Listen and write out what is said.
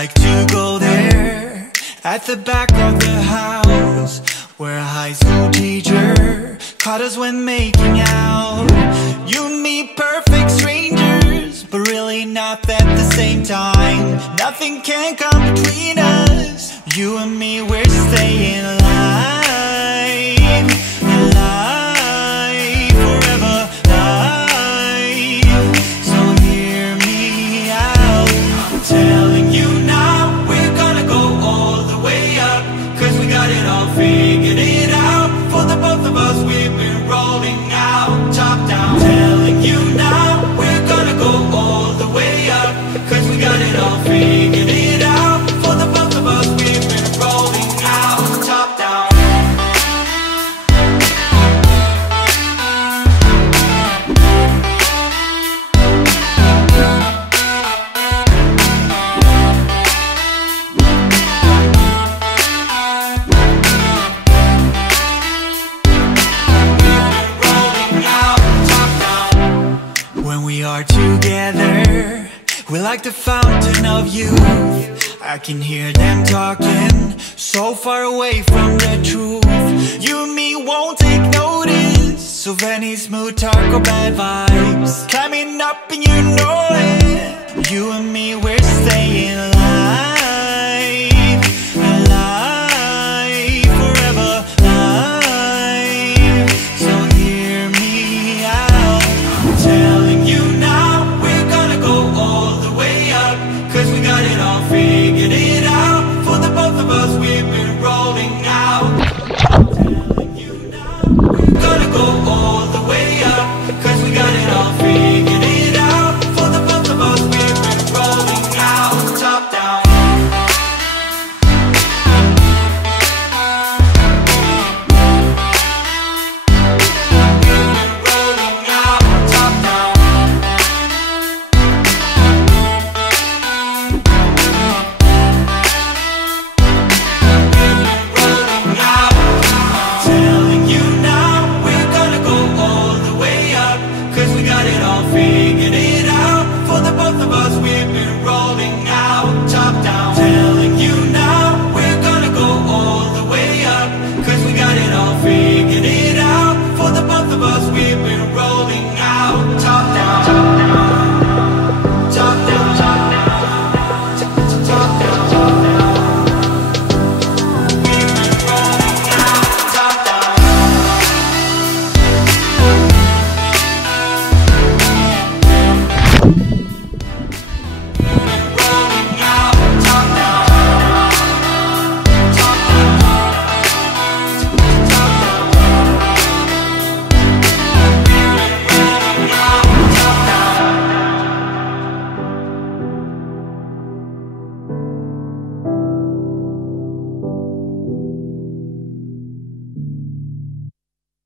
like to go there, at the back of the house, where a high school teacher caught us when making out. You and me, perfect strangers, but really not at the same time. Nothing can come between us. You and me, we're staying alive, alive, forever alive. So hear me out, I'm telling you now, we're gonna go all the way up, 'cause we got it all figured it out. For the both of us, we've been rolling out, top down. Telling you now, we're gonna go all the way up, 'cause we got it all figured it out. For the both of us, we've been rolling out, top down. When we are together, we're like the fountain of youth. I can hear them talking, so far away from the truth. You and me won't take notice of any smooth talk or bad vibes. Climbing up and you know it. You and me, we're staying alive.